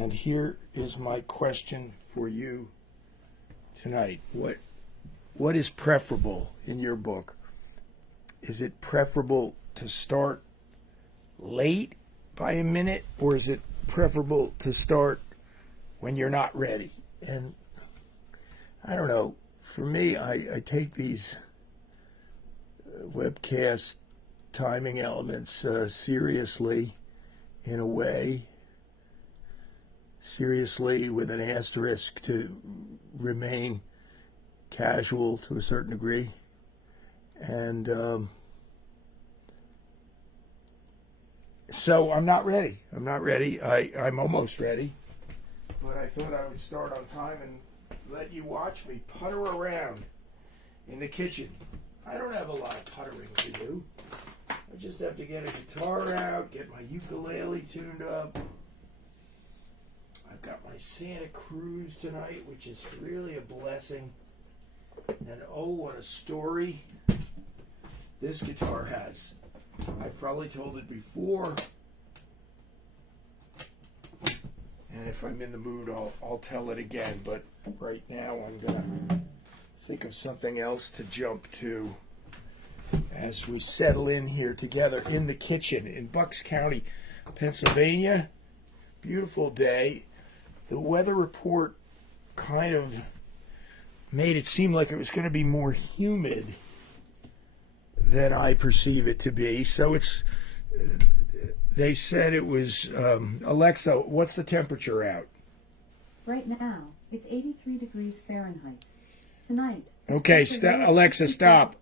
And here is my question for you tonight. What is preferable in your book? Is it preferable to start late by a minute, or is it preferable to start when you're not ready? And I don't know. For me, I take these webcast timing elements seriously, in a way. Seriously with an asterisk, to remain casual to a certain degree. And so I'm not ready. I'm almost ready. But I thought I would start on time and let you watch me putter around in the kitchen. I don't have a lot of puttering to do. I just have to get a guitar out, get my ukulele tuned up. I've got my Santa Cruz tonight, which is really a blessing. And oh, what a story this guitar has. I've probably told it before. And if I'm in the mood, I'll tell it again. But right now, I'm going to think of something else to jump to as we settle in here together in the kitchen in Bucks County, Pennsylvania. Beautiful day. The weather report kind of made it seem like it was going to be more humid than I perceive it to be. So they said it was, Alexa, what's the temperature out? Right now, it's 83 degrees Fahrenheit. Tonight. Okay, Alexa, stop.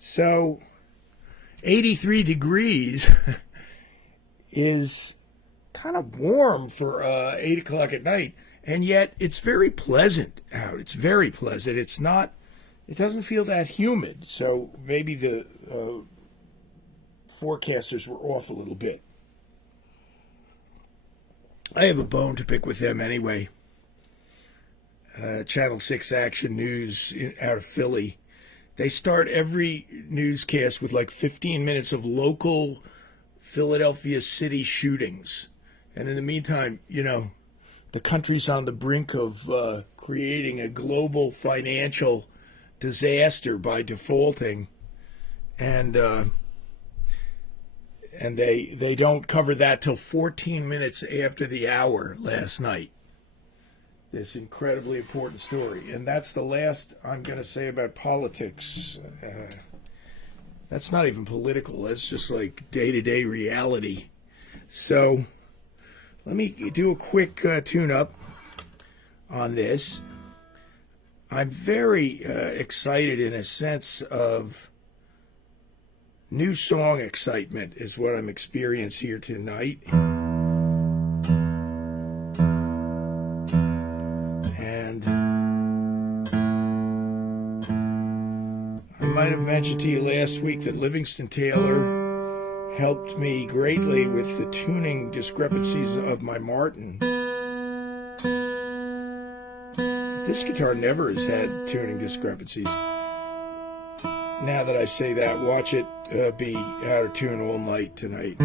So, 83 degrees is kind of warm for 8 o'clock at night, and yet it's very pleasant out. It's very pleasant. It doesn't feel that humid, so maybe the forecasters were off a little bit. I have a bone to pick with them anyway. Channel 6 Action News out of Philly. They start every newscast with like 15 minutes of local Philadelphia city shootings. And in the meantime, the country's on the brink of creating a global financial disaster by defaulting. And they don't cover that till 14 minutes after the hour last night. This incredibly important story. And that's the last I'm going to say about politics. That's not even political. That's just like day-to-day reality. So let me do a quick tune-up on this. I'm very excited in a sense of new song excitement is what I'm experiencing here tonight. I might have mentioned to you last week that Livingston Taylor helped me greatly with the tuning discrepancies of my Martin. This guitar never has had tuning discrepancies. Now that I say that, watch it be out of tune all night tonight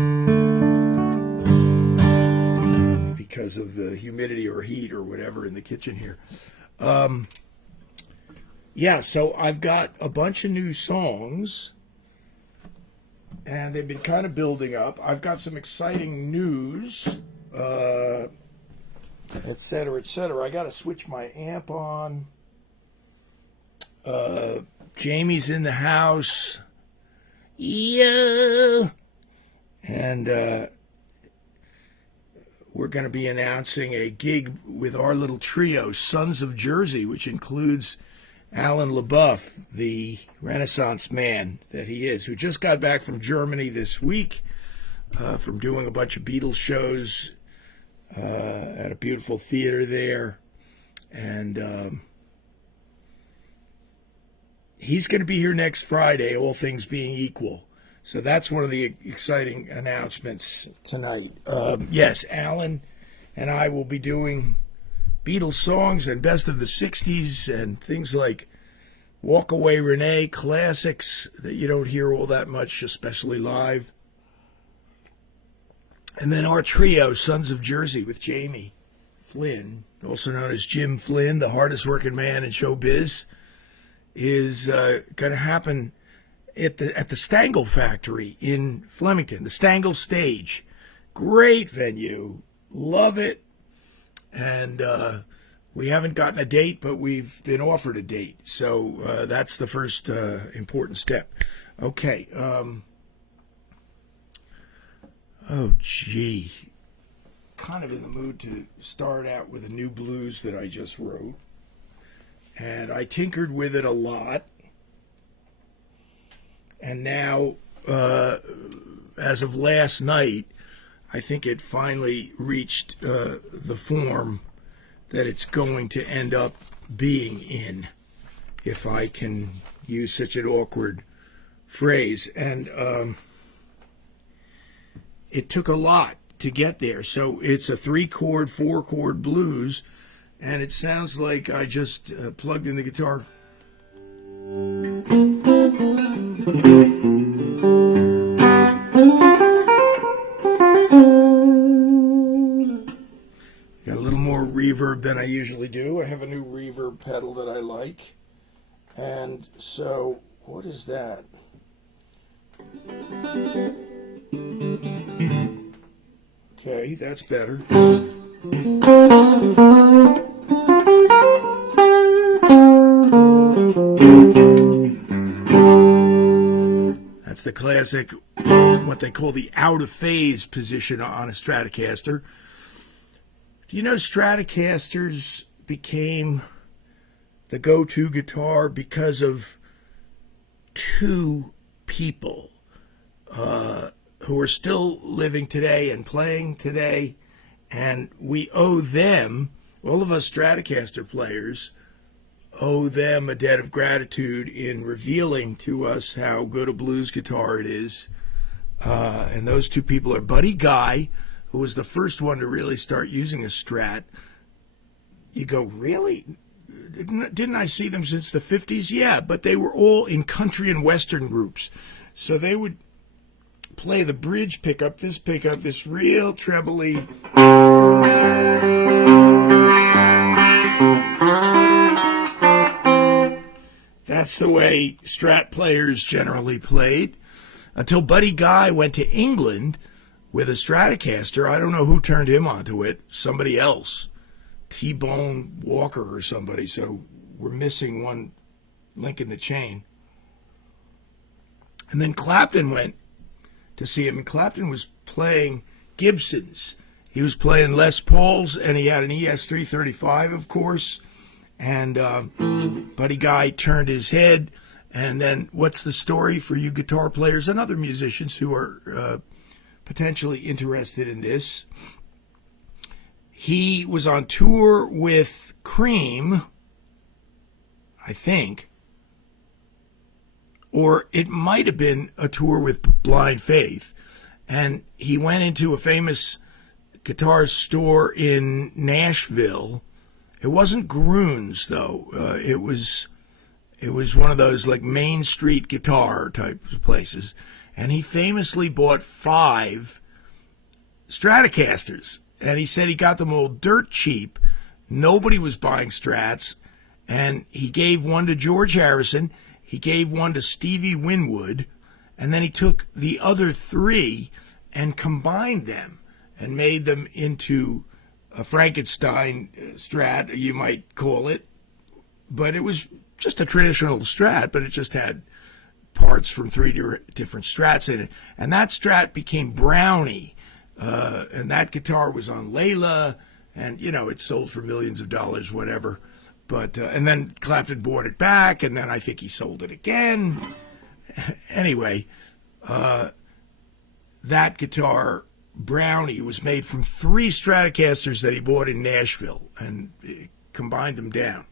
because of the humidity or heat or whatever in the kitchen here. Yeah, so I've got a bunch of new songs, and they've been kind of building up. I've got some exciting news, et cetera, et cetera. I got to switch my amp on. Jamie's in the house. Yeah. And we're going to be announcing a gig with our little trio, Sons of Jersey, which includes Alan LaBeouf, the Renaissance man that he is, who just got back from Germany this week from doing a bunch of Beatles shows at a beautiful theater there. And he's going to be here next Friday, all things being equal. So that's one of the exciting announcements tonight. Yes, Alan and I will be doing Beatles songs and best of the 60s and things like Walk Away Renee, classics that you don't hear all that much, especially live. And then our trio, Sons of Jersey, with Jamie Flynn, also known as Jim Flynn, the hardest working man in showbiz, is going to happen at the Stangl Factory in Flemington, the Stangl Stage. Great venue. Love it. And we haven't gotten a date, but we've been offered a date. So that's the first important step. Okay. Oh, gee. Kind of in the mood to start out with a new blues that I just wrote. And I tinkered with it a lot. And now, as of last night, I think it finally reached the form that it's going to end up being in, if I can use such an awkward phrase. And it took a lot to get there. So it's a 3-chord, 4-chord blues, and it sounds like I just plugged in the guitar. Got a little more reverb than I usually do. I have a new reverb pedal that I like. And so, what is that? Okay, that's better. That's the classic, what they call the out of phase position on a Stratocaster. Do you know Stratocasters became the go-to guitar because of two people who are still living today and playing today, and we owe them, all of us Stratocaster players, owe them a debt of gratitude in revealing to us how good a blues guitar it is. And those two people are Buddy Guy, who was the first one to really start using a Strat. You go, really? Didn't I see them since the 50s? Yeah, but they were all in country and western groups. So they would play the bridge pickup, this real trebly. That's the way Strat players generally played. Until Buddy Guy went to England with a Stratocaster. I don't know who turned him onto it. Somebody else. T-Bone Walker or somebody. So we're missing one link in the chain. And then Clapton went to see him. And Clapton was playing Gibsons. He was playing Les Pauls, and he had an ES-335, of course. And Buddy Guy turned his head. And then what's the story for you guitar players and other musicians who are potentially interested in this? He was on tour with Cream, I think, or it might have been a tour with Blind Faith. And he went into a famous guitar store in Nashville. It wasn't Groon's, though. It was one of those like Main Street guitar type of places. And he famously bought 5 Stratocasters. And he said he got them all dirt cheap. Nobody was buying Strats. And he gave one to George Harrison. He gave one to Stevie Winwood. And then he took the other 3 and combined them and made them into a Frankenstein Strat, you might call it. But it was just a traditional Strat, but it just had parts from 3 different Strats in it. And that Strat became Brownie. And that guitar was on Layla, and, you know, it sold for millions of dollars, whatever. But, and then Clapton bought it back, and then I think he sold it again. Anyway, that guitar, Brownie, was made from 3 Stratocasters that he bought in Nashville, and combined them down.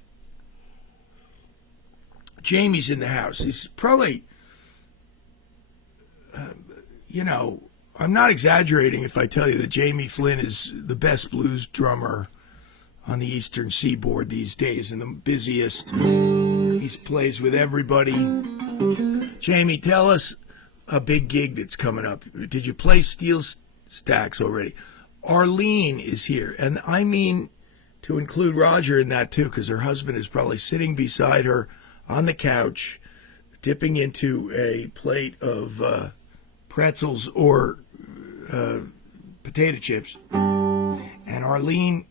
Jamie's in the house. He's probably, you know, I'm not exaggerating if I tell you that Jamie Flynn is the best blues drummer on the Eastern Seaboard these days and the busiest. He plays with everybody. Jamie, tell us a big gig that's coming up. Did you play Steel stacks already. Arlene is here, and I mean to include Roger in that too, because her husband is probably sitting beside her on the couch, dipping into a plate of pretzels or potato chips. And Arlene,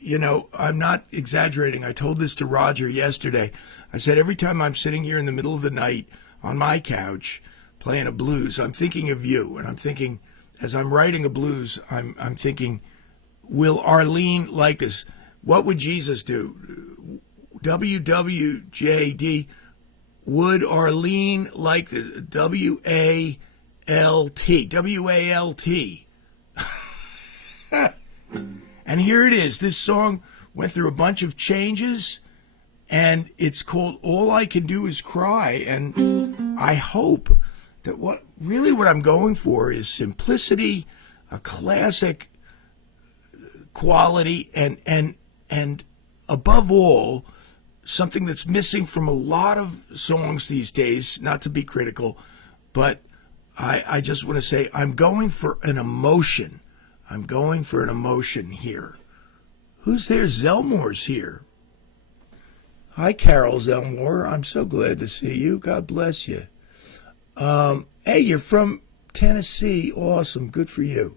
you know, I'm not exaggerating. I told this to Roger yesterday. I said, every time I'm sitting here in the middle of the night on my couch playing a blues, I'm thinking of you. And I'm thinking, as I'm writing a blues, I'm thinking, will Arlene like this? What would Jesus do? WWJD, would Arlene like this? WALT. WALT. And here it is. This song went through a bunch of changes, and it's called All I Can Do Is Cry. And I hope that what I'm going for is simplicity, a classic quality, and above all, something that's missing from a lot of songs these days, not to be critical, but I just want to say I'm going for an emotion. I'm going for an emotion here. Who's there? Zelmore's here. Hi, Carol Zelmore. I'm so glad to see you. God bless you. Hey, you're from Tennessee. Awesome. Good for you.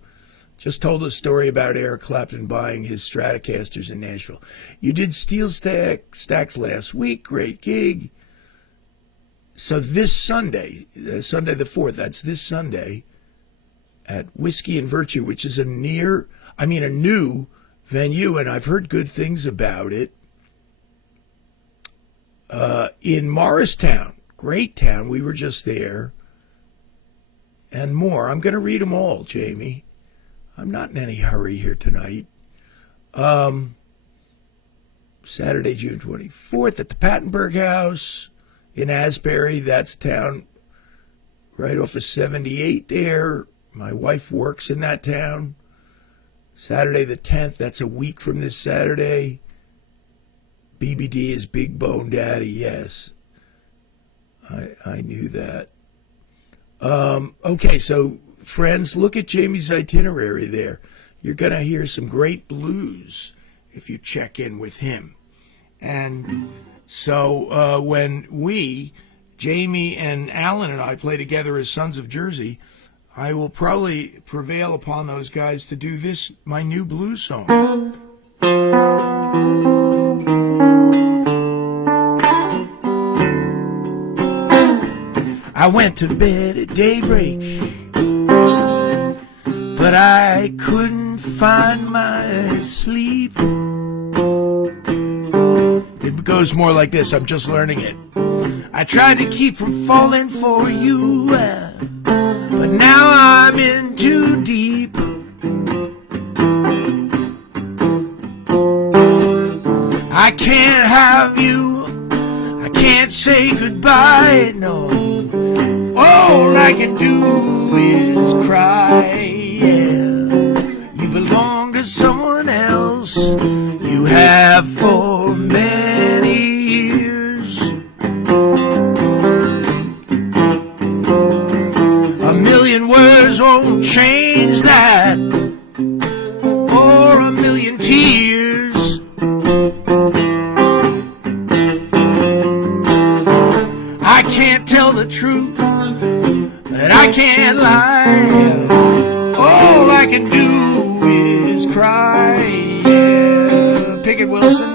Just told a story about Eric Clapton buying his Stratocasters in Nashville. You did Steel Stacks last week. Great gig. So this Sunday, Sunday the 4th, that's this Sunday, at Whiskey and Virtue, which is a new venue, and I've heard good things about it. In Morristown, great town. We were just there. And more. I'm going to read them all, Jamie. I'm not in any hurry here tonight. Saturday, June 24th at the Pattenberg House in Asbury. That's a town right off of 78 there. My wife works in that town. Saturday the 10th, that's a week from this Saturday. BBD is Big Bone Daddy, yes. I knew that. Okay, so friends, look at Jamie's itinerary there. You're going to hear some great blues if you check in with him. And so when Jamie and Alan and I play together as Sons of Jersey, I will probably prevail upon those guys to do this, my new blues song. I went to bed at daybreak, but I couldn't find my sleep. It goes more like this. I'm just learning it. I tried to keep from falling for you, but now I'm in too deep. I can't have you. I can't say goodbye, no. All I can do is cry, yeah. You belong to someone else. You have for many years. A million words won't change that, or a million tears. I can't tell the truth, but I can't lie. All I can do is cry, yeah. Pickett Wilson.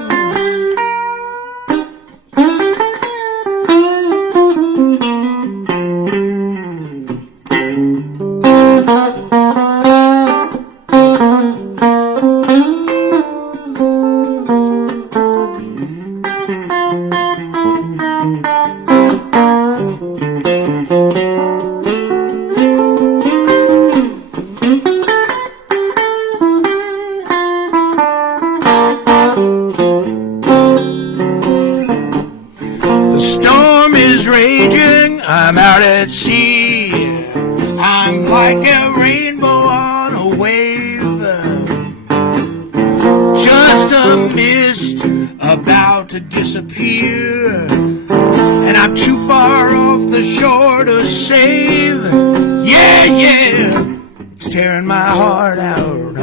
I'm out at sea. I'm like a rainbow on a wave, just a mist about to disappear, and I'm too far off the shore to save. Yeah, yeah, it's tearing my heart out.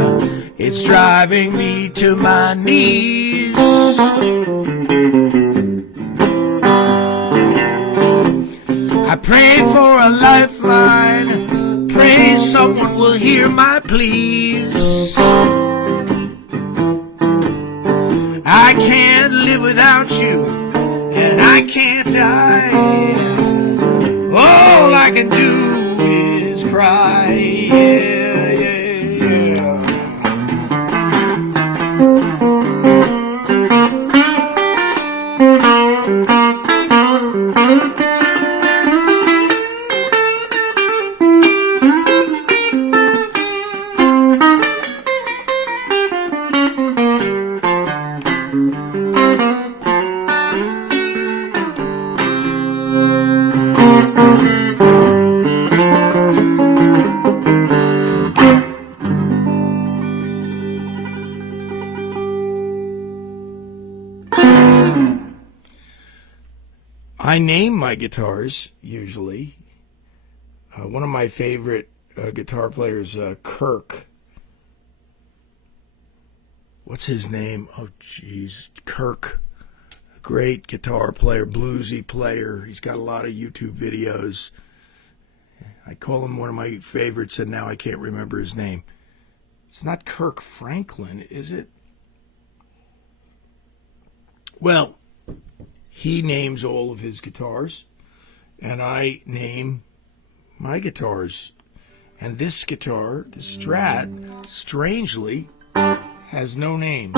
It's driving me to my knees. I pray for a lifeline, pray someone will hear my pleas. I can't live without you, and I can't die. All I can do is cry. Yeah, yeah, yeah. I name my guitars, usually. One of my favorite guitar players, Kirk. What's his name? Oh, jeez. Kirk. A great guitar player, bluesy player. He's got a lot of YouTube videos. I call him one of my favorites, and now I can't remember his name. It's not Kirk Franklin, is it? Well, he names all of his guitars, and I name my guitars. And this guitar, the Strat, strangely, has no name.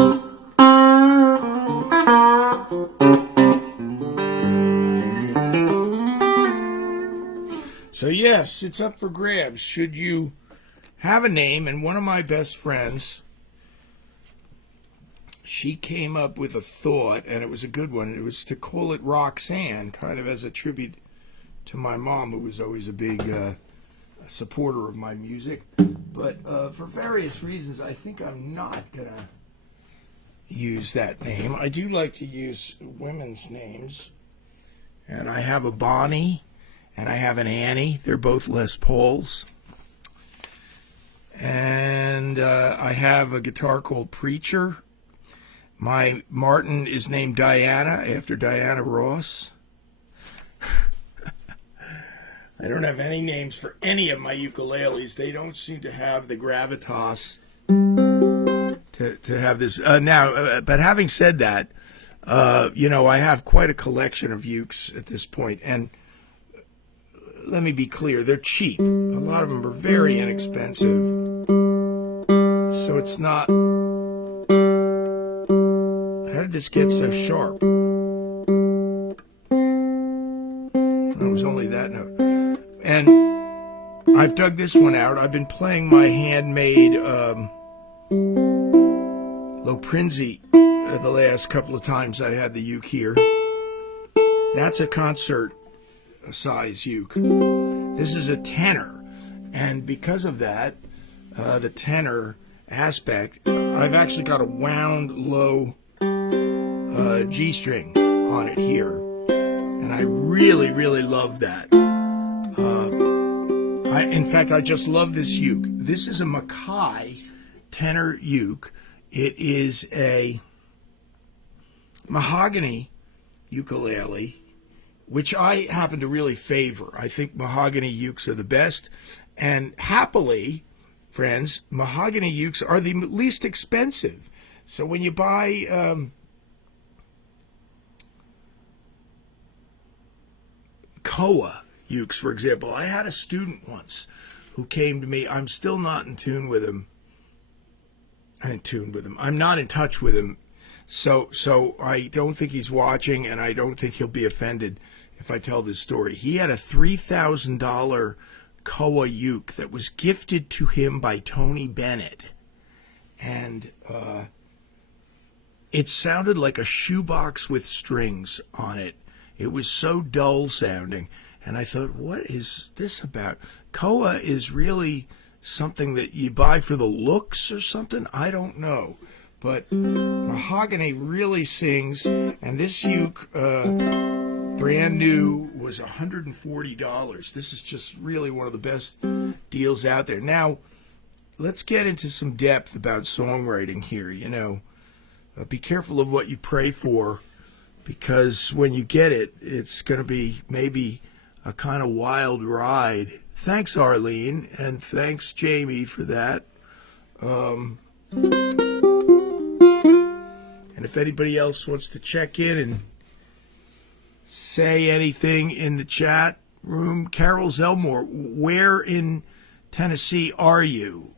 So yes, it's up for grabs. Should you have a name? And one of my best friends, she came up with a thought, and it was a good one. It was to call it Roxanne, kind of as a tribute to my mom, who was always a big supporter of my music. But for various reasons, I think I'm not going to use that name. I do like to use women's names. And I have a Bonnie, and I have an Annie. They're both Les Pauls. And I have a guitar called Preacher. My Martin is named Diana, after Diana Ross. I don't have any names for any of my ukuleles. They don't seem to have the gravitas to have this. But having said that, I have quite a collection of ukes at this point. And let me be clear, they're cheap. A lot of them are very inexpensive. So it's not... How did this get so sharp? It was only that note. And I've dug this one out. I've been playing my handmade Loprinzi the last couple of times I had the uke here. That's a concert size uke. This is a tenor. And because of that, the tenor aspect, I've actually got a wound low G string on it here, and I really, really love that. In fact, I just love this uke. This is a Mackay tenor uke. It is a mahogany ukulele, which I happen to really favor. I think mahogany ukes are the best, and happily, friends, mahogany ukes are the least expensive. So when you buy Koa ukes, for example. I had a student once who came to me. I'm still not in tune with him. I'm not in touch with him. So I don't think he's watching, and I don't think he'll be offended if I tell this story. He had a $3,000 Koa uke that was gifted to him by Tony Bennett. And it sounded like a shoebox with strings on it. It was so dull sounding. And I thought, what is this about? Koa is really something that you buy for the looks or something? I don't know. But mahogany really sings. And this uke, brand new, was $140. This is just really one of the best deals out there. Now, let's get into some depth about songwriting here. Be careful of what you pray for, because when you get it, it's going to be maybe a kind of wild ride. Thanks, Arlene, and thanks, Jamie, for that. And if anybody else wants to check in and say anything in the chat room, Carol Zelmore, where in Tennessee are you,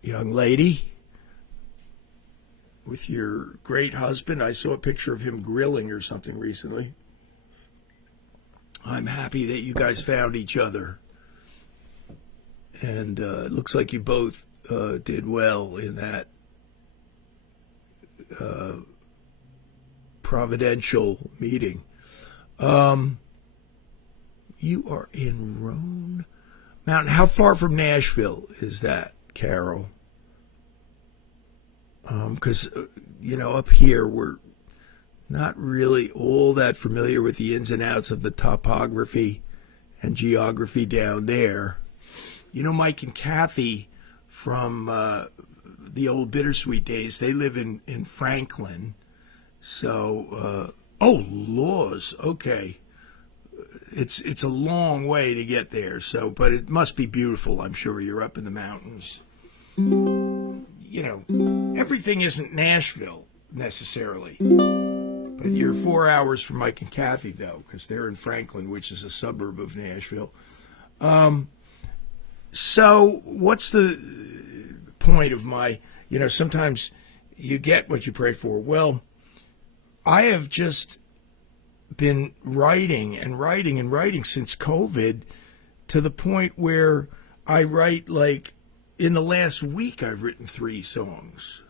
young lady? With your great husband? I saw a picture of him grilling or something recently. I'm happy that you guys found each other. And it looks like you both did well in that providential meeting. You are in Roan Mountain. How far from Nashville is that, Carol? Because, up here we're not really all that familiar with the ins and outs of the topography and geography down there. Mike and Kathy from the old Bittersweet days, they live in Franklin. So, oh, laws, okay. It's a long way to get there, but it must be beautiful. I'm sure you're up in the mountains. Everything isn't Nashville necessarily, but you're 4 hours from Mike and Kathy, though, because they're in Franklin, which is a suburb of Nashville. So what's the point of my, sometimes you get what you pray for. Well, I have just been writing and writing and writing since COVID, to the point where I write, like, in the last week I've written 3 songs.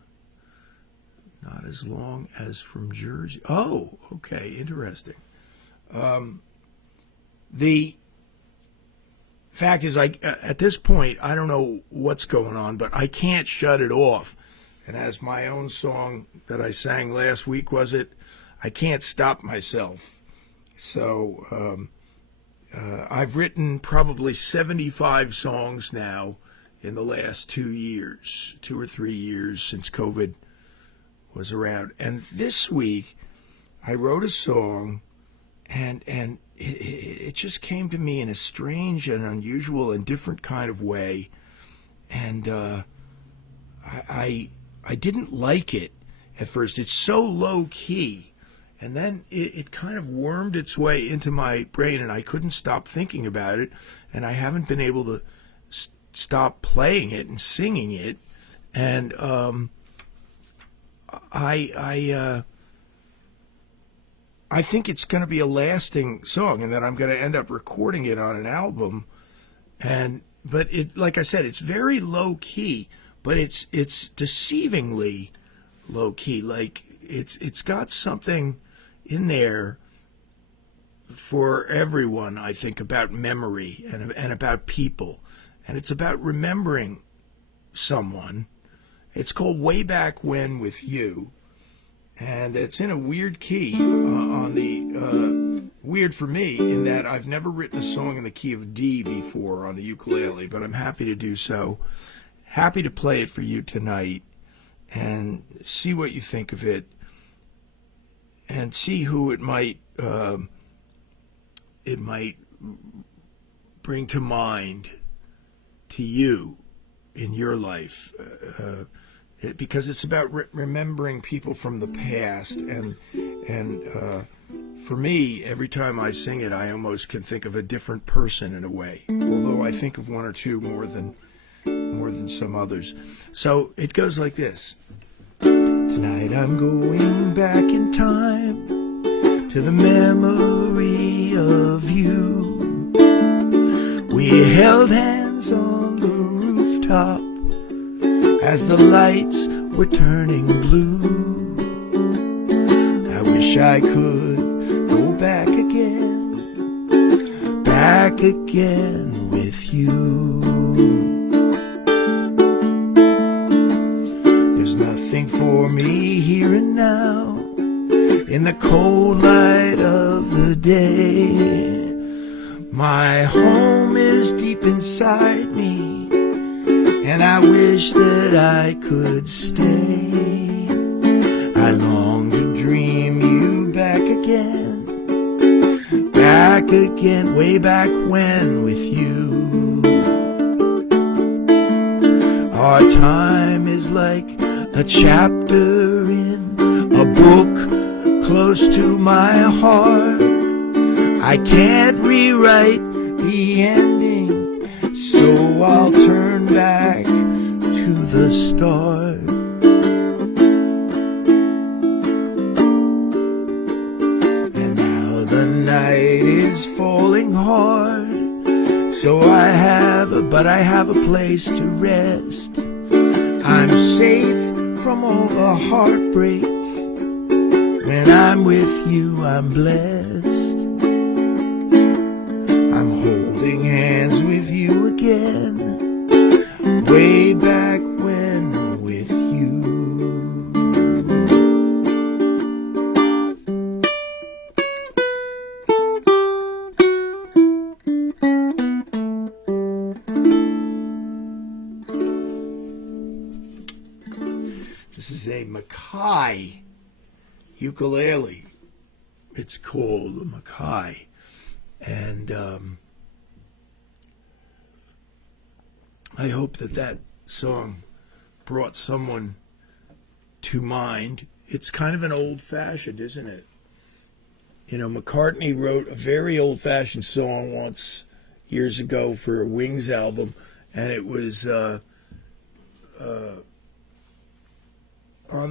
Not as long as From Jersey. Oh, okay, interesting. The fact is, at this point, I don't know what's going on, but I can't shut it off. And as my own song that I sang last week, was it? I can't stop myself. So I've written probably 75 songs now in the last 2 years, 2 or 3 years since COVID was around. And this week I wrote a song, and it just came to me in a strange and unusual and different kind of way. And I didn't like it at first. It's so low key. And then it kind of wormed its way into my brain, and I couldn't stop thinking about it. And I haven't been able to stop playing it and singing it. And I think it's going to be a lasting song, and that I'm going to end up recording it on an album. But it, like I said, it's very low key, but it's deceivingly low key. Like it's got something in there for everyone, I think, about memory and about people, and it's about remembering someone. It's called Way Back When with You, and it's in a weird key, on the weird for me, in that I've never written a song in the key of D before on the ukulele, but I'm happy to do so. Happy to play it for you tonight and see what you think of it, and see who it might bring to mind to you in your life, because it's about remembering people from the past, and for me, every time I sing it, I almost can think of a different person in a way, although I think of one or two more than some others. So it goes like this. Tonight I'm going back in time to the memory of you. We held hands on the rooftop as the lights were turning blue. I wish I could go back again with you. There's nothing for me here and now in the cold light of the day. My home is deep inside me, and I wish that I could stay. I long to dream you back again, way back when with you. Our time is like a chapter in a book close to my heart. I can't rewrite the ending, so I'll turn back to the start. And now the night is falling hard, so I have a place to rest. I'm safe from all the heartbreak. When I'm with you, I'm blessed. I'm holding hands with you again, way back when with you. This is a Mackay ukulele. It's called a Mackay. And I hope that song brought someone to mind. It's kind of an old-fashioned, isn't it? You know, McCartney wrote a very old-fashioned song once, years ago, for a Wings album, and it was on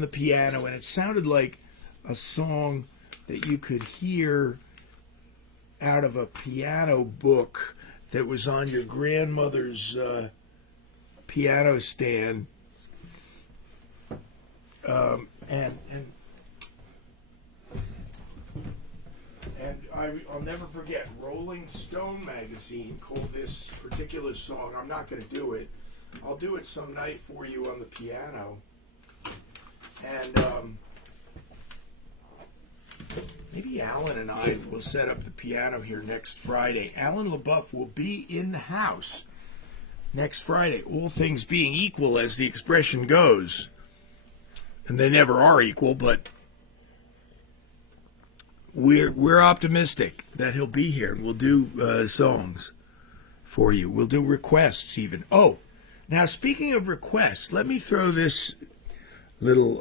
the piano, and it sounded like a song that you could hear out of a piano book that was on your grandmother's piano stand. And I'll never forget, Rolling Stone magazine called this particular song. I'm not going to do it. I'll do it some night for you on the piano. And maybe Alan and I will set up the piano here next Friday. Alan LaBeouf will be in the house next Friday, all things being equal, as the expression goes. And they never are equal, but we're optimistic that he'll be here, and we'll do songs for you. We'll do requests even. Oh, now speaking of requests, let me throw this little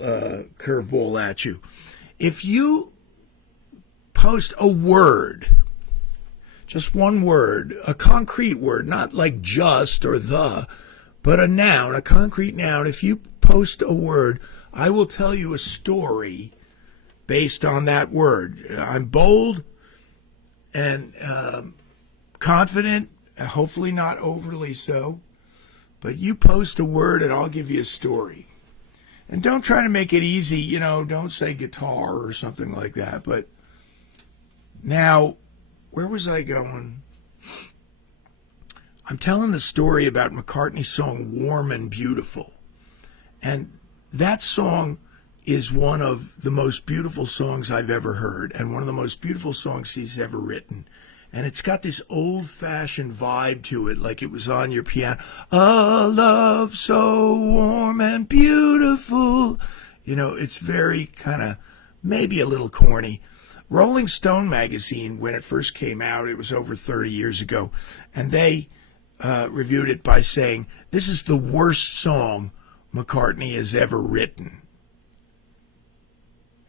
curveball at you. If you post a word, just one word, a concrete word, not like just or the, but a noun, a concrete noun. If you post a word, I will tell you a story based on that word. I'm bold and confident, hopefully not overly so, but you post a word and I'll give you a story. And don't try to make it easy, you know, don't say guitar or something like that. But now, where was I going? I'm telling the story about McCartney's song Warm and Beautiful. And that song is one of the most beautiful songs I've ever heard, and one of the most beautiful songs he's ever written. And it's got this old-fashioned vibe to it, like it was on your piano. A love so warm and beautiful. You know, it's very kind of, maybe a little corny. Rolling Stone magazine, when it first came out, it was over 30 years ago, and they reviewed it by saying, this is the worst song McCartney has ever written.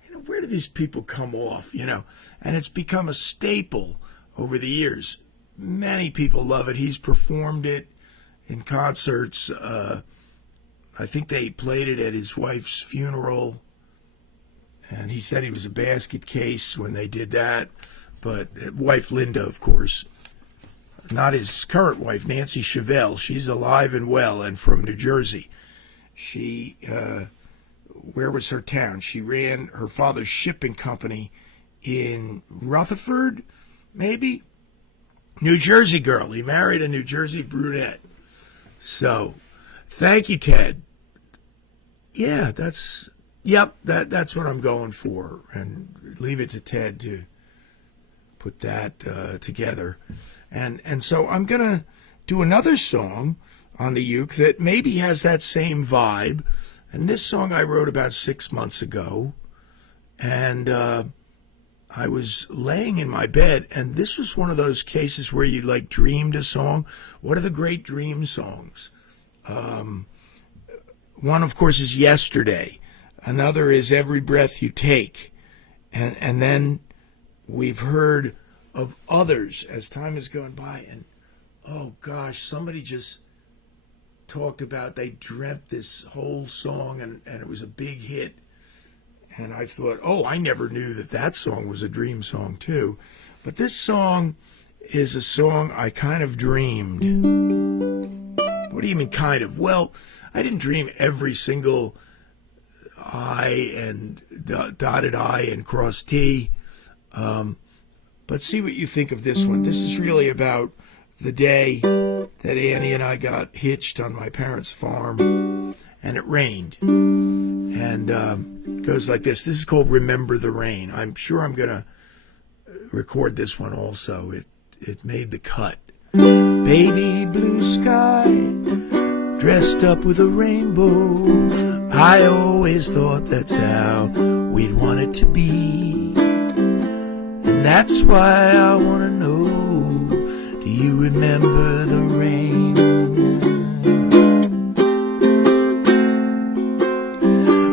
You know, where do these people come off, you know? And it's become a staple over the years. Many people love it. He's performed it in concerts. I think they played it at his wife's funeral. And he said he was a basket case when they did that. But wife Linda, of course. Not his current wife, Nancy Chevelle. She's alive and well and from New Jersey. She, where was her town? She ran her father's shipping company in Rutherford, maybe? New Jersey girl. He married a New Jersey brunette. So, thank you, Ted. Yeah, that's what I'm going for. And leave it to Ted to put that together. And so I'm going to do another song on the uke that maybe has that same vibe. And this song I wrote about 6 months ago. And I was laying in my bed, and this was one of those cases where you like dreamed a song. What are the great dream songs? One, of course, is Yesterday. Another is Every Breath You Take. And then we've heard of others as time has gone by. And, oh, gosh, somebody just talked about they dreamt this whole song, and it was a big hit. And I thought, oh, I never knew that song was a dream song, too. But this song is a song I kind of dreamed. What do you mean, kind of? Well, I didn't dream every single I and dotted I and cross T. But see what you think of this one. This is really about the day that Annie and I got hitched on my parents' farm, and it rained. And it goes like this. This is called Remember the Rain. I'm sure I'm going to record this one also. It made the cut. Baby blue sky, dressed up with a rainbow. I always thought that's how we'd want it to be. And that's why I want to know, do you remember the rain?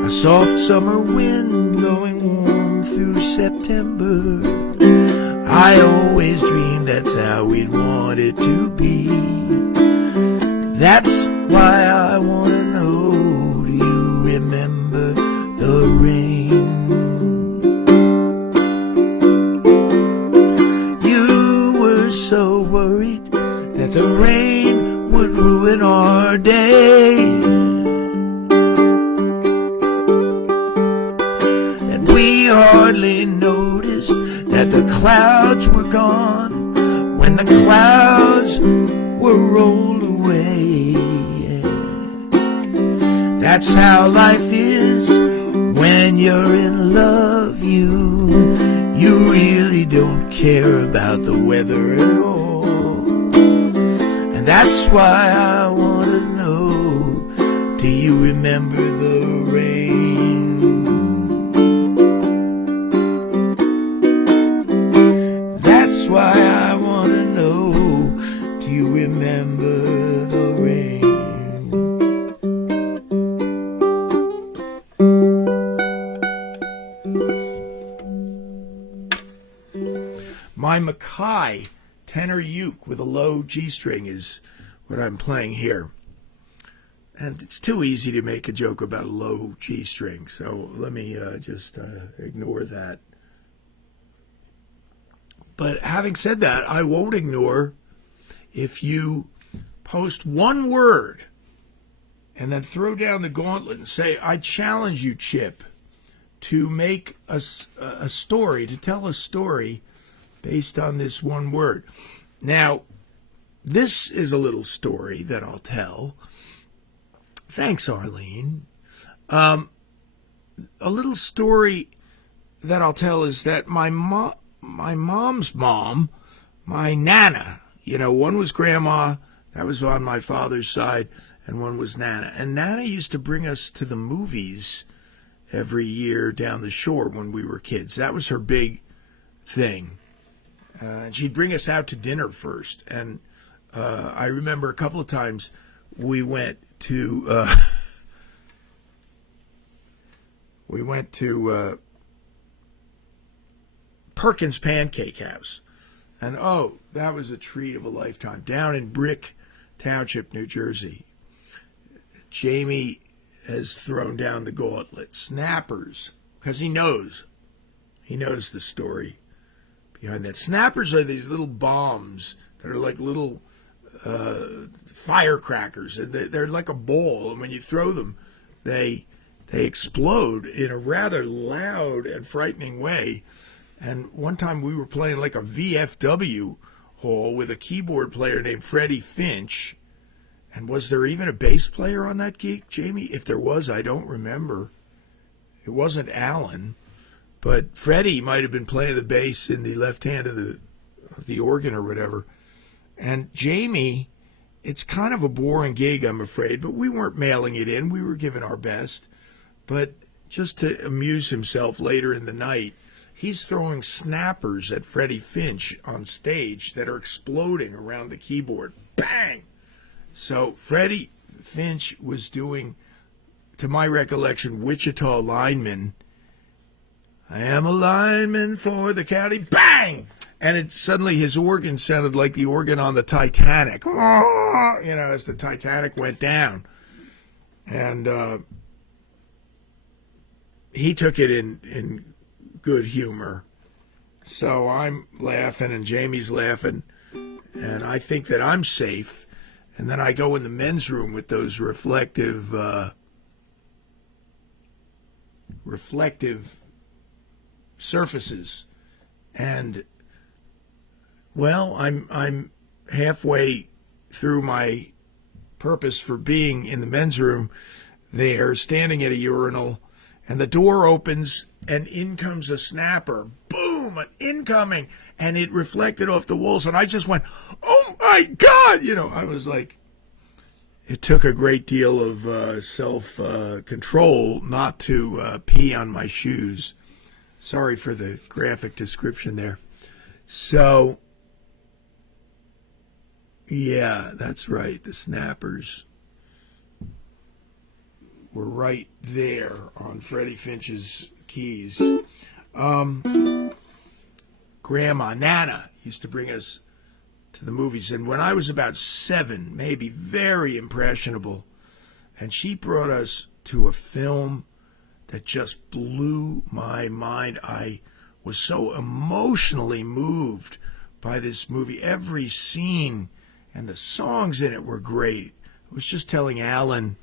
A soft summer wind blowing warm through September. I always dreamed that's how we'd want it to be. That's why I want to know, do you remember the rain? You were so worried that the rain would ruin our day, and we hardly noticed that the clouds were gone when the clouds were rolled away. That's how life is when you're in love. You really don't care about the weather at all. And that's why I want to know, do you remember the rain? That's why I want to know, do you remember the rain? My Mackay tenor uke with a low G string is what I'm playing here. And it's too easy to make a joke about a low G string, so let me just ignore that. But having said that, I won't ignore if you post one word and then throw down the gauntlet and say, I challenge you, Chip, to make a story, to tell a story based on this one word. Now, this is a little story that I'll tell. Thanks, Arlene. A little story that I'll tell is that my mom's mom, my Nana, one was Grandma, that was on my father's side, and one was Nana. And Nana used to bring us to the movies every year down the shore when we were kids. That was her big thing. And she'd bring us out to dinner first. And I remember a couple of times we went to Perkins Pancake House. And oh, that was a treat of a lifetime. Down in Brick Township, New Jersey. Jamie has thrown down the gauntlet. Snappers, because he knows the story behind that. Snappers are these little bombs that are like little firecrackers. They're like a ball, and when you throw them, they explode in a rather loud and frightening way. And one time we were playing like a VFW hall with a keyboard player named Freddie Finch. And was there even a bass player on that gig, Jamie? If there was, I don't remember. It wasn't Alan, but Freddie might have been playing the bass in the left hand of the organ or whatever. And Jamie it's kind of a boring gig, I'm afraid, but we weren't mailing it in. We were giving our best. But just to amuse himself later in the night, he's throwing snappers at Freddie Finch on stage that are exploding around the keyboard. Bang! So Freddie Finch was doing, to my recollection, Wichita lineman. I am a lineman for the county. Bang! And it suddenly his organ sounded like the organ on the Titanic. As the Titanic went down. And he took it in good humor. So I'm laughing and Jamie's laughing. And I think that I'm safe. And then I go in the men's room with those reflective surfaces. And well, I'm halfway through my purpose for being in the men's room there, standing at a urinal, and the door opens, and in comes a snapper. Boom! An incoming! And it reflected off the walls, and I just went, oh my God! I was like, it took a great deal of self-control not to pee on my shoes. Sorry for the graphic description there. So, yeah, that's right. The snappers were right there on Freddie Finch's keys. Grandma, Nana, used to bring us to the movies. And when I was about 7, maybe very impressionable, and she brought us to a film that just blew my mind. I was so emotionally moved by this movie. Every scene and the songs in it were great. I was just telling Alan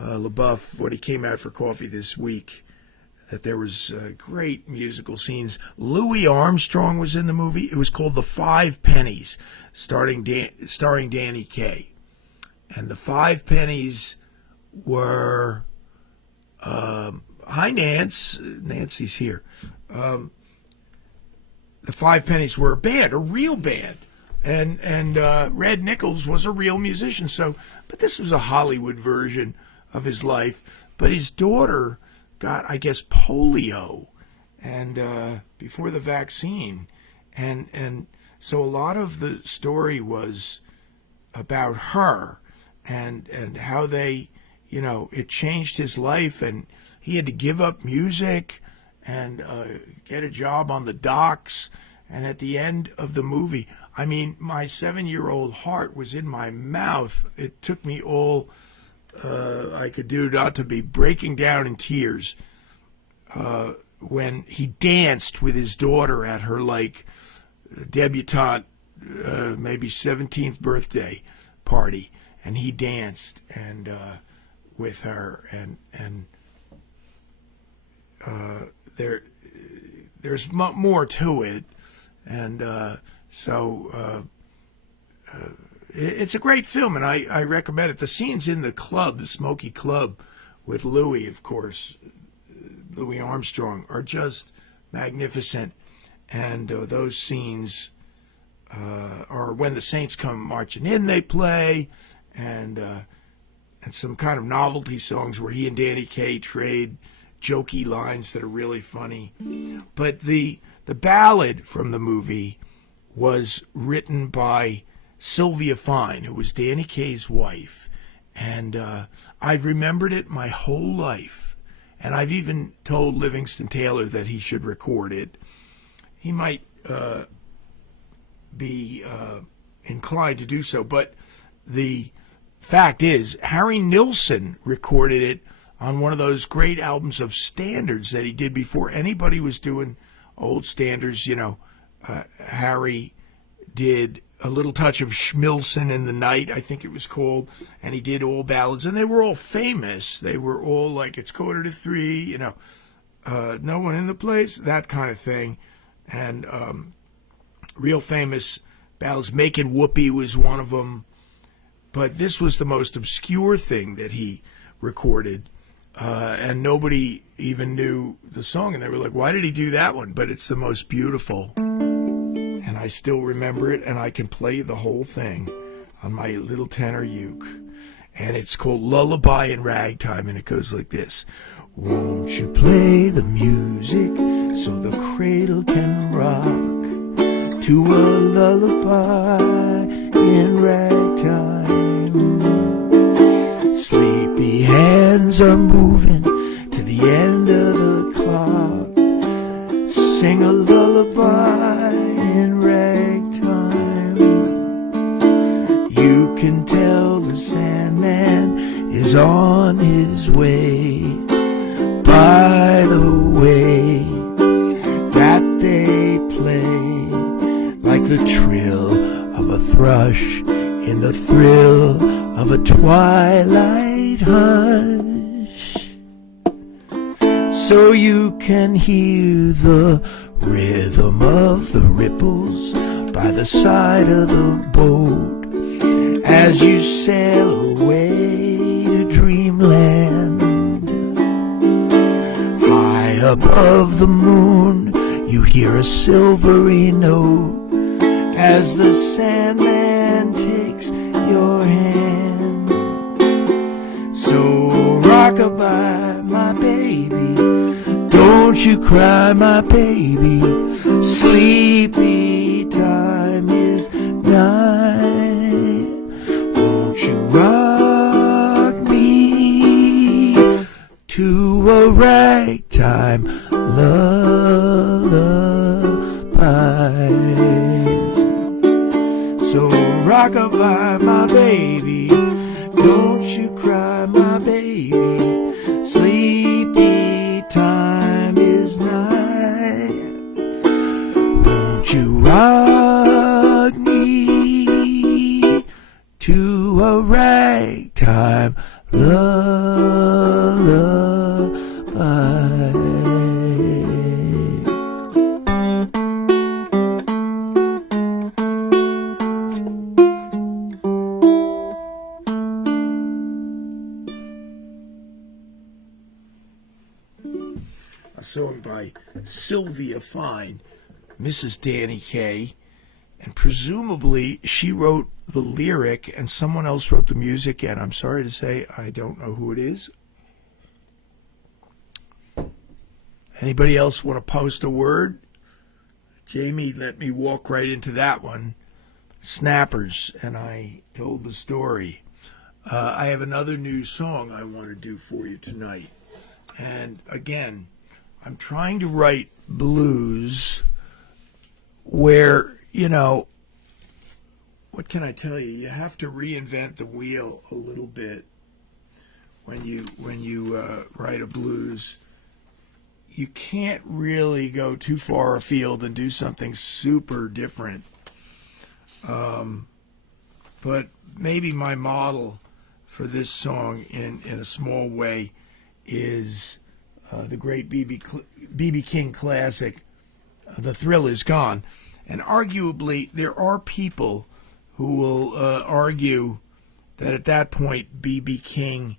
LaBeouf when he came out for coffee this week that there was great musical scenes. Louis Armstrong was in the movie. It was called The Five Pennies, starring Danny Kaye. And the Five Pennies were, hi Nance, Nancy's here. The Five Pennies were a band, a real band. And Red Nichols was a real musician. But this was a Hollywood version of his life. But his daughter got, I guess, polio, and before the vaccine, and so a lot of the story was about her, and how they, it changed his life, and he had to give up music and get a job on the docks. And at the end of the movie, I mean, my 7-year-old heart was in my mouth. It took me all I could do not to be breaking down in tears when he danced with his daughter at her debutante, maybe 17th birthday party, and he danced and with her, and there's more to it, and it's a great film, and I recommend it. The scenes in the club, the Smoky Club, with Louis, of course, Louis Armstrong, are just magnificent. And those scenes are when the Saints come marching in, they play, and some kind of novelty songs where he and Danny Kaye trade jokey lines that are really funny. But the ballad from the movie was written by Sylvia Fine, who was Danny Kaye's wife, and I've remembered it my whole life, and I've even told Livingston Taylor that he should record it. He might be inclined to do so, but the fact is, Harry Nilsson recorded it on one of those great albums of standards that he did before anybody was doing old standards. Harry did A Little Touch of Schmilson in the Night, I think it was called, and he did all ballads, and they were all famous. They were all like, it's 2:45, no one in the place, that kind of thing, and real famous ballads. Making Whoopee was one of them, but this was the most obscure thing that he recorded, and nobody even knew the song, and they were like, why did he do that one? But it's the most beautiful. And I still remember it, and I can play the whole thing. on my little tenor uke. And it's called Lullaby in Ragtime, and it goes like this. Won't you play the music so the cradle can rock to a lullaby in ragtime? Sleepy hands are moving to the end of the clock. Sing a lullaby in ragtime. You can tell the Sandman is on his way by the way that they play, like the trill of a thrush in the thrill of a twilight hush. So you can hear the rhythm of the ripples by the side of the boat as you sail away to dreamland. High above the moon you hear a silvery note as the Sandman takes your hand. So rock-a-bye, my baby, don't you cry, my baby, sleepy time is nigh. Won't you rock me to a ragtime lullaby? So rock-a-bye, my baby, don't you cry, my baby, sleepy time is nigh. Won't you rock me to a ragtime lullaby? A song by Sylvia Fine, Mrs. Danny Kaye, and presumably she wrote the lyric and someone else wrote the music, and I'm sorry to say I don't know who it is. Anybody else want to post a word? Jamie let me walk right into that one. Snappers, and I told the story. I have another new song I want to do for you tonight. And again, I'm trying to write blues where, you know, what can I tell you? You have to reinvent the wheel a little bit when you write a blues. You can't really go too far afield and do something super different. But maybe my model for this song in a small way is the great B.B. King classic, The Thrill Is Gone. And arguably, there are people who will argue that at that point, B.B. King,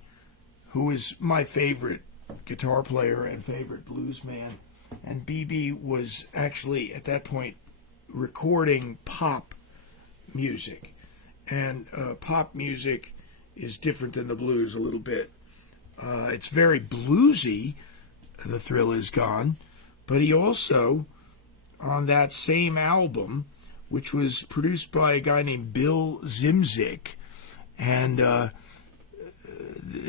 who is my favorite guitar player and favorite blues man, and B.B. was actually at that point recording pop music. And pop music is different than the blues a little bit. It's very bluesy, The Thrill Is Gone, but he also, on that same album, which was produced by a guy named Bill Zimzik, and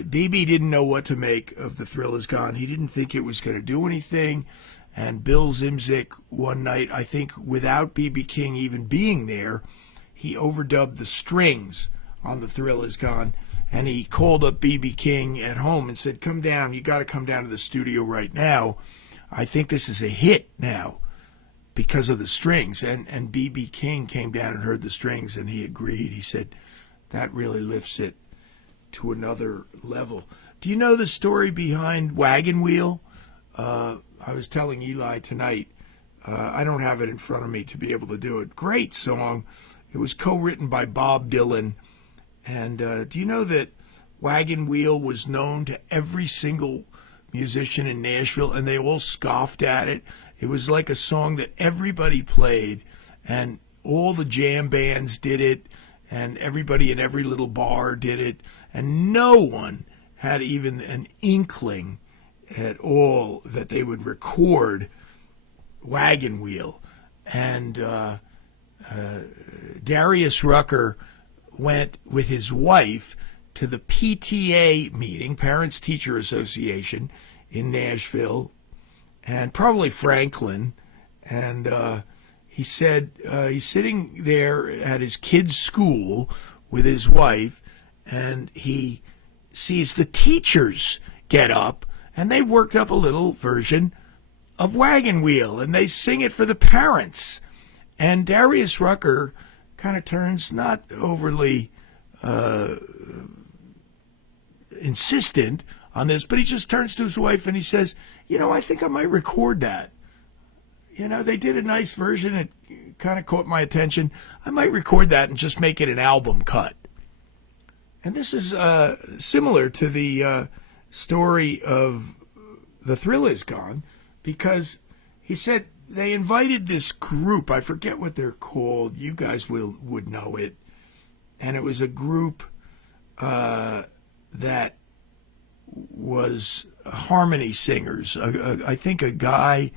B.B. didn't know what to make of The Thrill Is Gone. He didn't think it was going to do anything, and Bill Zimzik one night, I think without B.B. King even being there, he overdubbed the strings on The Thrill Is Gone, and he called up B.B. King at home and said, come down, you got to come down to the studio right now. I think this is a hit now because of the strings. And B.B. King came down and heard the strings, and he agreed. He said, that really lifts it to another level. Do you know the story behind Wagon Wheel? I was telling Eli tonight, I don't have it in front of me to be able to do it. Great song. It was co-written by Bob Dylan. And do you know that Wagon Wheel was known to every single musician in Nashville, and they all scoffed at it? It was like a song that everybody played, and all the jam bands did it, and everybody in every little bar did it, and no one had even an inkling at all that they would record Wagon Wheel. And Darius Rucker went with his wife to the PTA meeting, Parents Teacher Association, in Nashville, and probably Franklin. And he said he's sitting there at his kid's school with his wife, and he sees the teachers get up, and they worked up a little version of Wagon Wheel, and they sing it for the parents. And Darius Rucker kind of turns not overly insistent on this, but he just turns to his wife and he says, I think I might record that. They did a nice version. It kind of caught my attention. I might record that and just make it an album cut. And this is similar to the story of The Thrill Is Gone, because he said they invited this group. I forget what they're called. You guys would know it. And it was a group that was harmony singers. I think a guy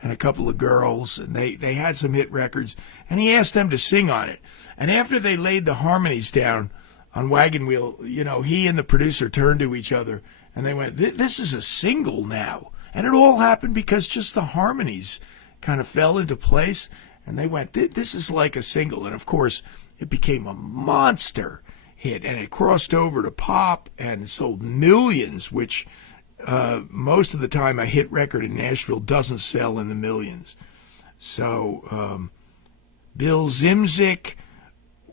and a couple of girls, and they had some hit records, and he asked them to sing on it. And after they laid the harmonies down on Wagon Wheel, he and the producer turned to each other, and they went, this is a single now. And it all happened because just the harmonies kind of fell into place, and they went, this is like a single. And of course, it became a monster hit, and it crossed over to pop and sold millions, which most of the time a hit record in Nashville doesn't sell in the millions. So Bill Zimzik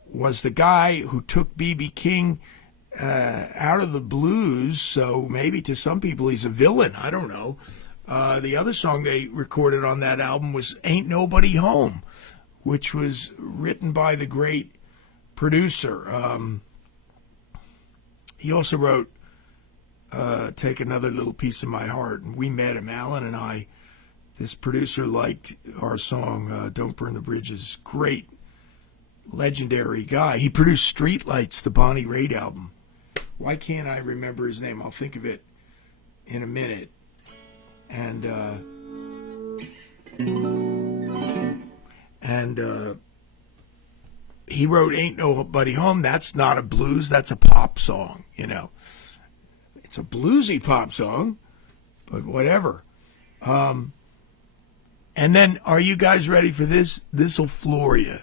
was the guy who took B.B. King out of the blues, so maybe to some people he's a villain, I don't know. The other song they recorded on that album was Ain't Nobody Home, which was written by the great producer. He also wrote Take Another Little Piece of My Heart, and we met him, Alan and I. This producer liked our song, Don't Burn the Bridges. Great, legendary guy. He produced Streetlights, the Bonnie Raitt album. Why can't I remember his name? I'll think of it in a minute. And he wrote Ain't Nobody Home. That's not a blues, that's a pop song, It's a bluesy pop song, but whatever. And then, are you guys ready for this? This'll floor you.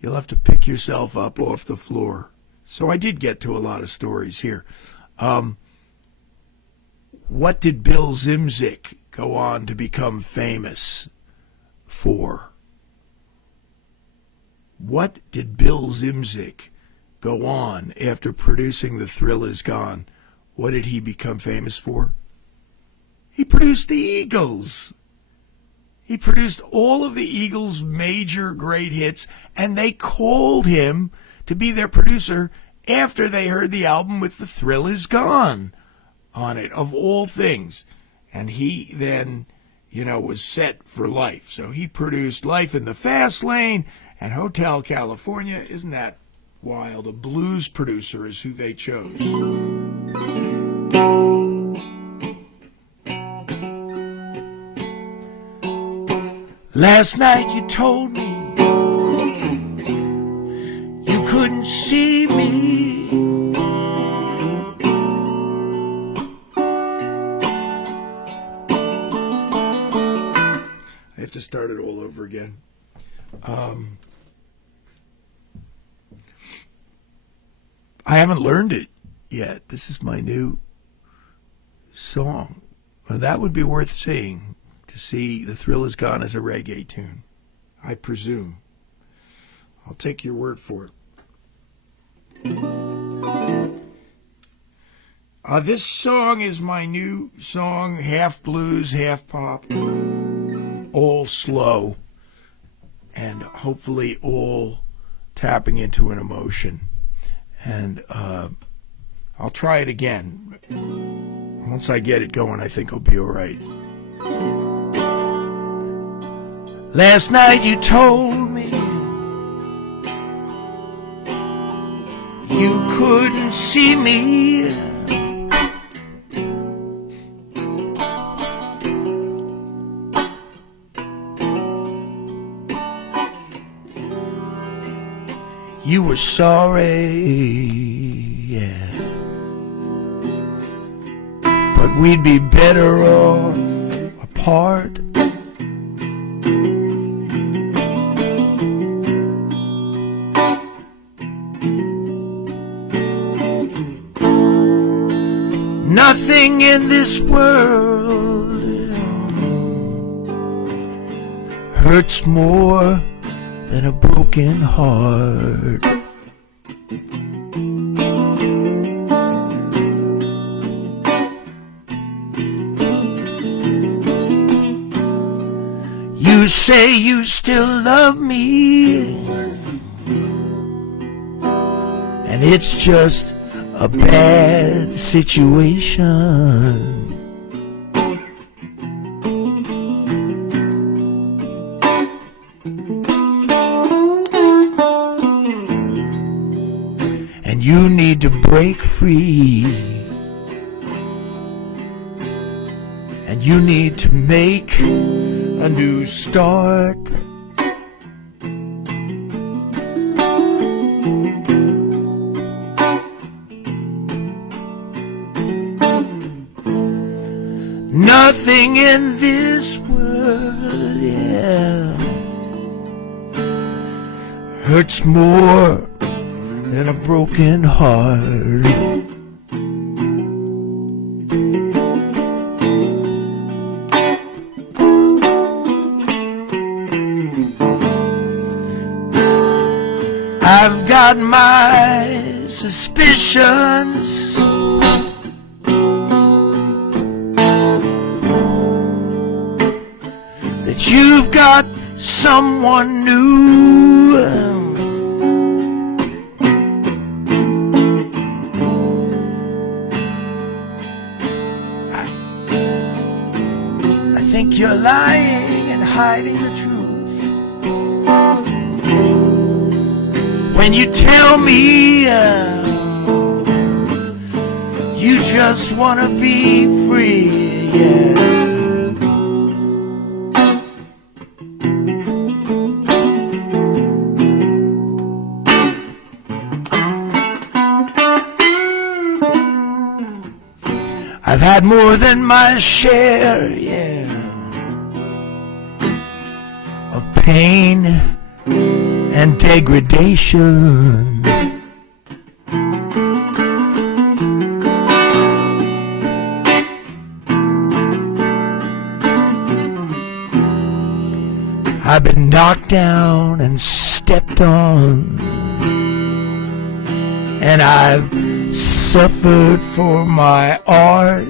You'll have to pick yourself up off the floor. So I did get to a lot of stories here. What did Bill Zimzik go on to become famous for? What did Bill Zimzik go on after producing The Thrill Is Gone? What did he become famous for? He produced the Eagles. He produced all of the Eagles' major great hits, and they called him to be their producer after they heard the album with The Thrill Is Gone on it, of all things. And he then, was set for life. So he produced Life in the Fast Lane and Hotel California. Isn't that wild? A blues producer is who they chose. Last night you told me you couldn't see me. I have to start it all over again. I haven't learned it yet. This is my new song. Well, that would be worth seeing, to see The Thrill Is Gone as a reggae tune, I presume. I'll take your word for it. This song is my new song, half blues, half pop, all slow, and hopefully all tapping into an emotion. And I'll try it again. Once I get it going, I think I'll be all right. Last night you told me you couldn't see me. You were sorry, yeah, but we'd be better off apart. Nothing in this world hurts more than a broken heart. You say you still love me, and it's just a bad situation. And you need to break free, and you need to make a new start. Nothing in this world, yeah, hurts more than a broken heart. I've got my suspicions, that you've got someone new. I think you're lying and hiding the truth when you tell me you just want to be free, yeah. I've had more than my share, yeah, of pain and degradation. I've been knocked down and stepped on, and I've suffered for my art.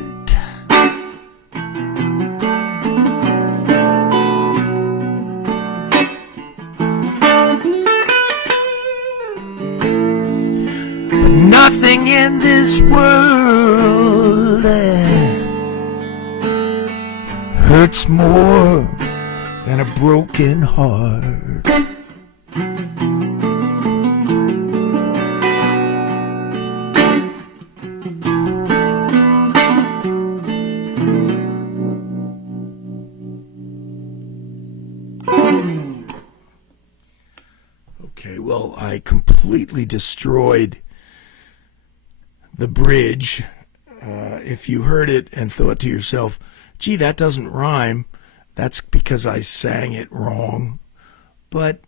But nothing in this world hurts more than a broken heart. Okay, well, I completely destroyed the bridge. If you heard it and thought to yourself, gee, that doesn't rhyme, that's because I sang it wrong. But,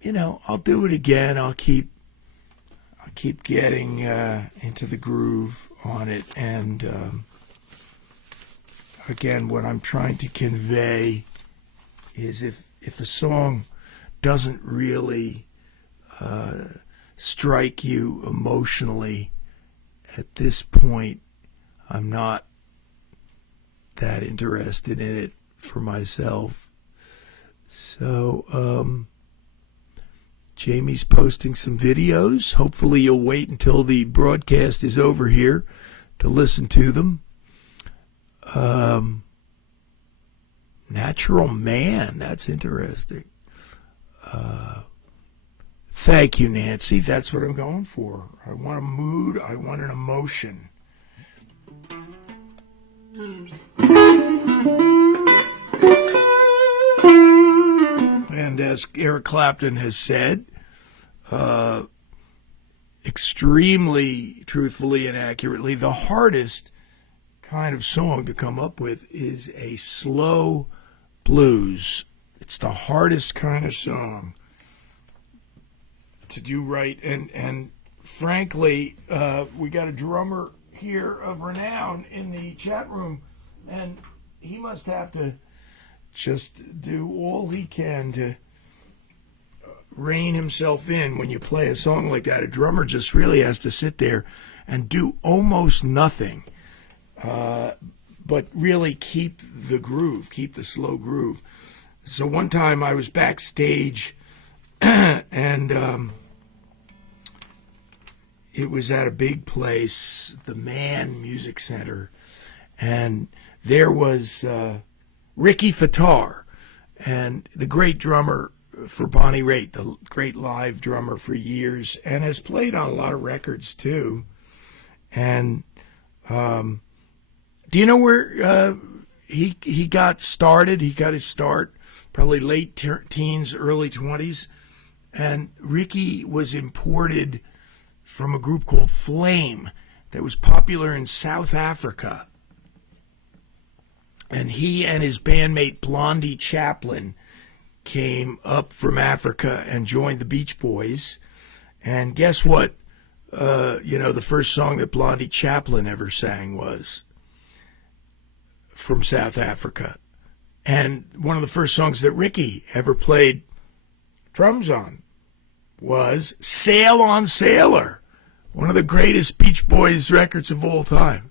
you know, I'll do it again. I'll keep getting into the groove on it. And again, what I'm trying to convey is if a song doesn't really strike you emotionally at this point, I'm not that interested in it for myself. So Jamie's posting some videos. Hopefully you'll wait until the broadcast is over here to listen to them. Natural Man, that's interesting. Thank you, Nancy. That's what I'm going for. I want a mood. I want an emotion. And as Eric Clapton has said, extremely truthfully and accurately, the hardest kind of song to come up with is a slow blues. It's the hardest kind of song to do right. And frankly, we got a drummer here of renown in the chat room, and he must have to just do all he can to rein himself in when you play a song like that. A drummer just really has to sit there and do almost nothing, but really keep the groove, keep the slow groove. So one time I was backstage and it was at a big place, the Mann Music Center, and there was Ricky Fattar, and the great drummer for Bonnie Raitt, the great live drummer for years, and has played on a lot of records too. And do you know where he got started? He got his start probably late teens, early 20s. And Ricky was imported from a group called Flame that was popular in South Africa. And he and his bandmate Blondie Chaplin came up from Africa and joined the Beach Boys. And guess what? The first song that Blondie Chaplin ever sang was from South Africa. And one of the first songs that Ricky ever played drums on was Sail on Sailor, one of the greatest Beach Boys records of all time.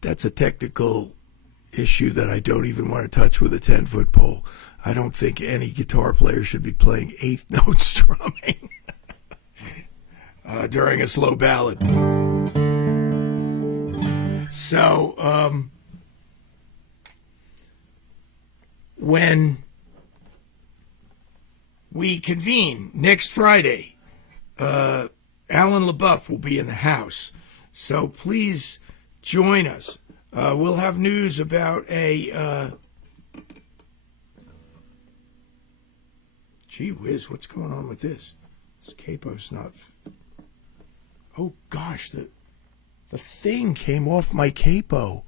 That's a technical issue that I don't even want to touch with a 10-foot pole. I don't think any guitar player should be playing eighth note strumming during a slow ballad. So, when we convene next Friday, Alan LaBeouf will be in the house. So please join us. We'll have news about a... Gee whiz, what's going on with this? This capo's not... Oh, gosh, the thing came off my capo.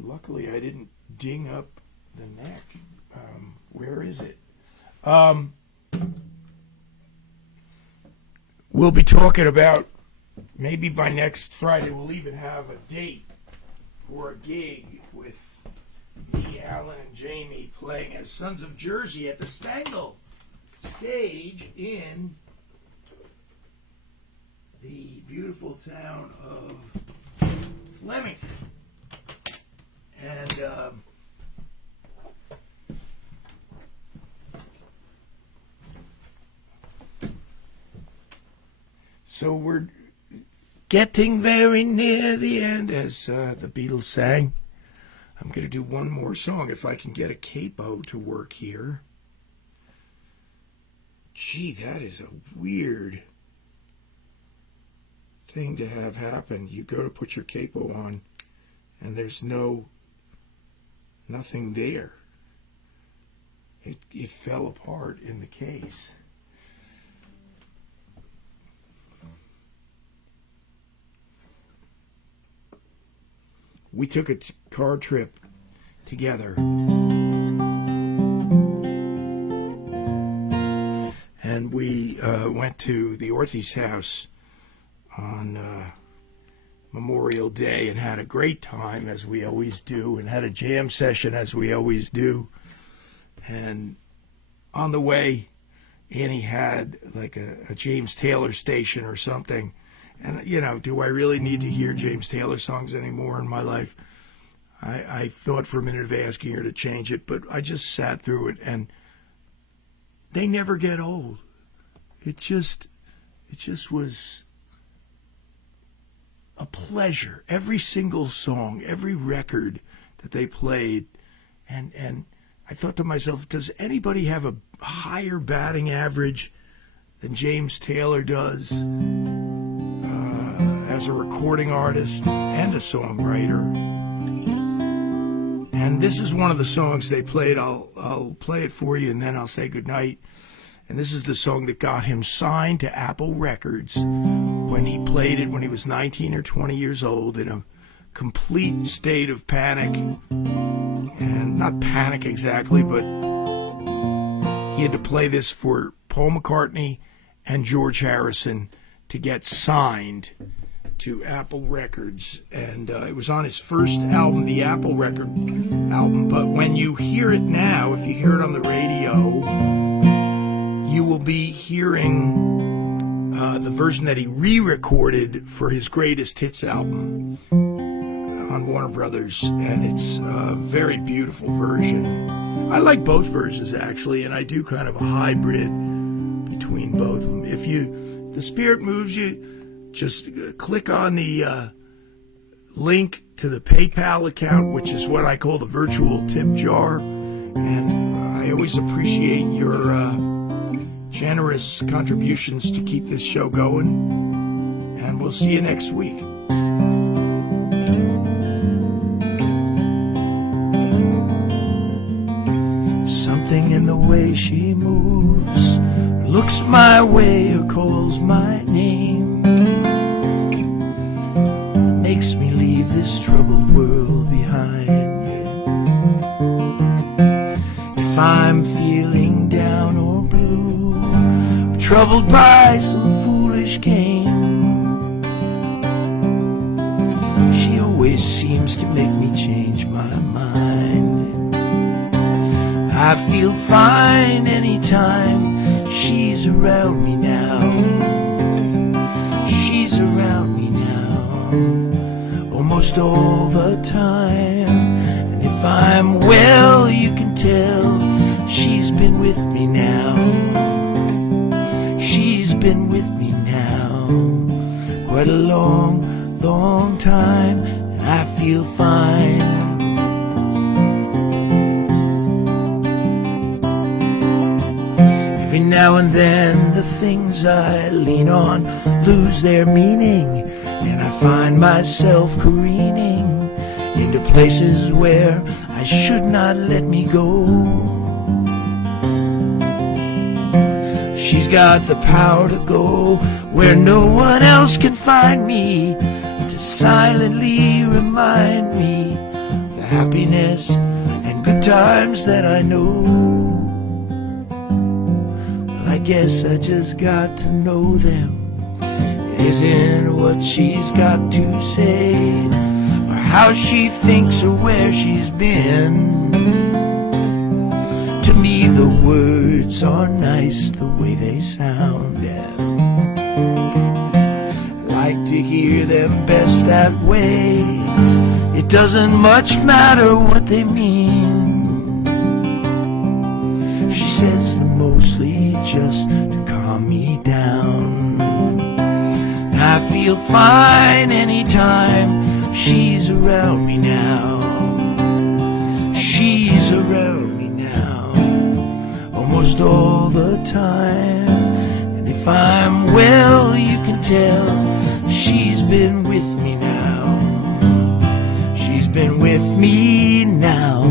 Luckily, I didn't ding up the neck. Where is it? We'll be talking about, maybe by next Friday, we'll even have a date for a gig with me, Alan, and Jamie playing as Sons of Jersey at the Stengel stage in the beautiful town of Flemington. And so we're getting very near the end, as the Beatles sang. I'm going to do one more song if I can get a capo to work here. Gee, that is a weird thing to have happen. You go to put your capo on and there's nothing there. It fell apart in the case. We took a car trip together, and we went to the Orthies house on Memorial Day and had a great time, as we always do, and had a jam session, as we always do. And on the way, Annie had like a James Taylor station or something. And, do I really need to hear James Taylor songs anymore in my life? I thought for a minute of asking her to change it, but I just sat through it, and they never get old. It just was a pleasure. Every single song, every record that they played And I thought to myself, does anybody have a higher batting average than James Taylor does as a recording artist and a songwriter? And this is one of the songs they played. I'll play it for you, and then I'll say goodnight. And this is the song that got him signed to Apple Records when he played it when he was 19 or 20 years old in a complete state of panic. And not panic exactly, but he had to play this for Paul McCartney and George Harrison to get signed to Apple Records. And it was on his first album, the Apple Record album. But when you hear it now, if you hear it on the radio, you will be hearing the version that he re-recorded for his greatest hits album on Warner Brothers, and it's a very beautiful version. I like both versions, actually, and I do kind of a hybrid between both of them. If the spirit moves you, just click on the link to the PayPal account, which is what I call the virtual tip jar, and I always appreciate your generous contributions to keep this show going, and we'll see you next week. Something in the way she moves, or looks my way, or calls my name, that makes me leave this troubled world behind me. If I'm feeling down or blue, or troubled by some foolish game, she always seems to make me change my mind. I feel fine anytime she's around me now. She's around me now, almost all the time. And if I'm well, you can tell she's been with me now. She's been with me now quite a long, long time, and I feel fine. Every now and then the things I lean on lose their meaning, and I find myself careening into places where I should not let me go. She's got the power to go where no one else can find me, to silently remind me the happiness and good times that I know. I guess I just got to know them. It isn't what she's got to say, or how she thinks, or where she's been. To me the words are nice the way they sound, yeah. I like to hear them best that way. It doesn't much matter what they mean. She says them mostly just to calm me down. I feel fine anytime she's around me now. She's around me now, almost all the time. And if I'm well, you can tell she's been with me now. She's been with me now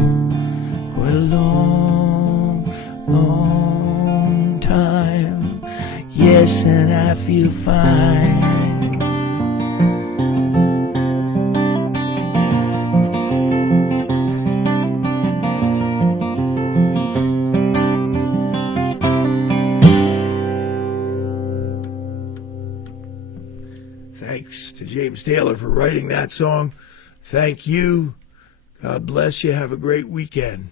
quite a long, long time. Yes, and I feel fine. Thanks to James Taylor for writing that song. Thank you. God bless you. Have a great weekend.